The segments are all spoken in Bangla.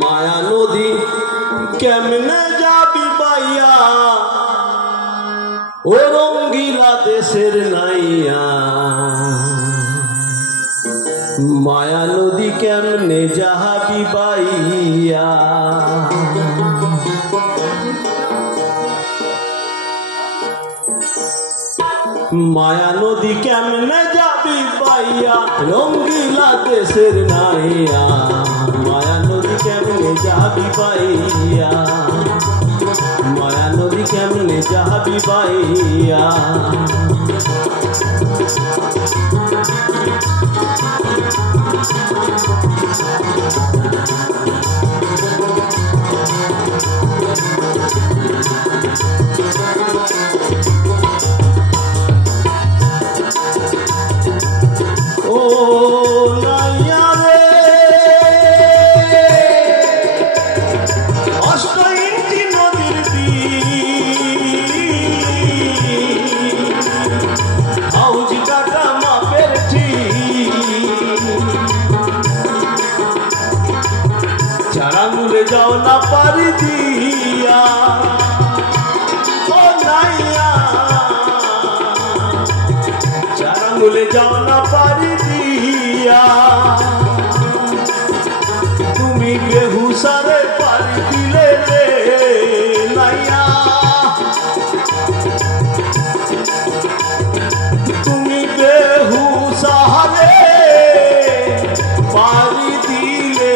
মায়া নদী কেমনে যাবি বাইয়া ও রঙ্গিলা দেশের নাইয়া মায়া নদী কেমনে যাবি বাইয়া মায়া নদী কেমনে যাবি বাইয়া রঙ্গিলা দেশের নাইয়া মায়া নদী কেমনে যাবি বাইয়া মায়া নদী কেমনে যাবি বাইয়া চারাঙ্গুলে যাও না পারি দিয়া ও নাইয়া চারাঙ্গুলে যাও না পারি দিয়া তুমি বেহুসারে পারি দিলে রে নাইয়া তুমি বেহুসারে পারি দিলে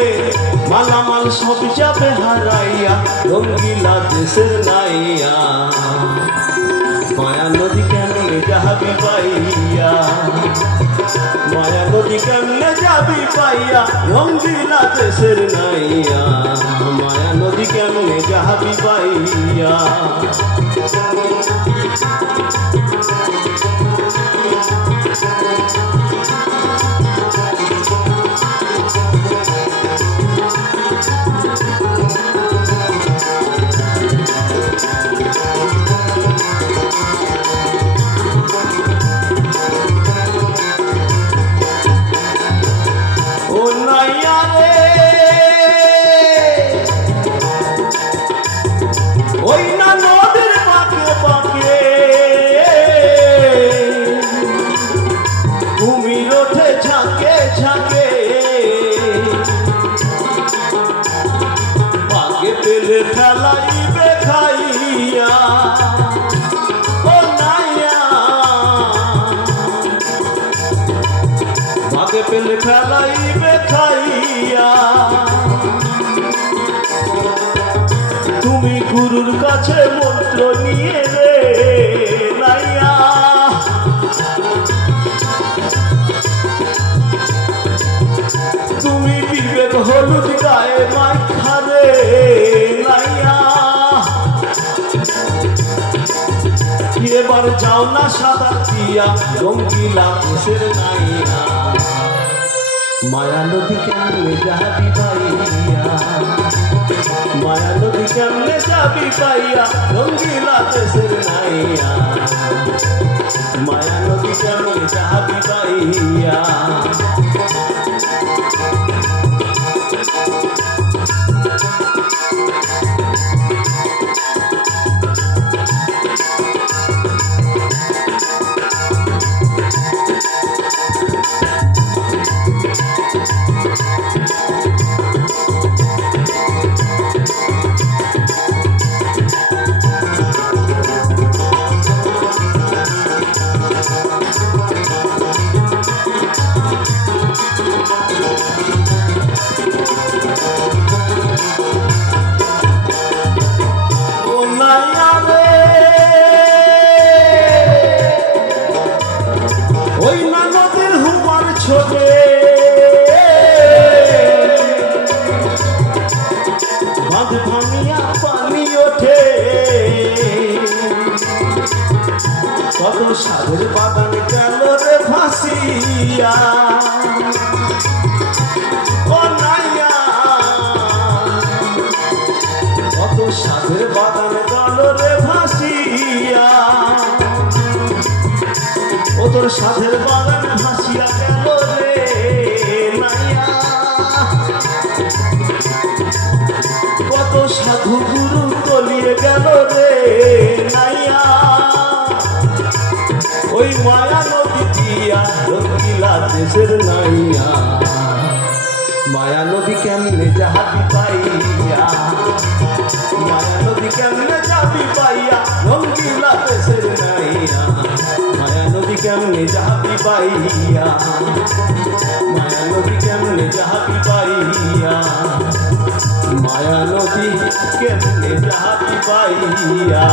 মালামাল সব যাবে হারাইয়া রঙ্গিলা দেশের নাইয়া মায়া নদী কেমনে যাবি পাইয়া মায়া নদী কেমনে যাবি পাইয়া রঙ্গিলা দেশের নাইয়া মায়া নদী কেমনে যাবি পাইয়া ফেলাইবে খাইয়া ও নাইয়া ভাগে পেলে ফেলাইবে খাইয়া তুমি গুরুর কাছে মন্ত্র নিয়ে রে নাইয়া তুমি বিবেক হলুদ গায়ে মাইখা রে নাইয়া এবার যাও না সাদা দিয়া রঙ্গিলা দেশের নাইয়া মায়া নদী কেমনে যাবি পাইয়া মায়া নদী কেমনে যাবি পাইয়া রঙ্গিলা দেশের নাইয়া মায়া নদী কেমনে যাবি পাইয়া কত সাধের বাগান গেল রে ভাসিয়া ও নাইয়া কত সাধের বাগান গেল রে ভাসিয়া ও তোর সাধের বাগান ভাসিয়া গেল রে নাইয়া সাধু গুরু তলিয়ে গেল রে নাইয়া ওই মায়া নদী দিয়া রঙ্গিলা দেশের নাইয়া মায়া নদী কেমনে যাবি পাইয়া মায়া নদী কেমনে যাবি পাইয়া রঙ্গিলা দেশের নাইয়া মায়া নদী কেমনে যাবি পাইয়া মায়া নদী কেমনে যাবি পাইয়া মায়া নদী কেমনে যাবি পাইয়া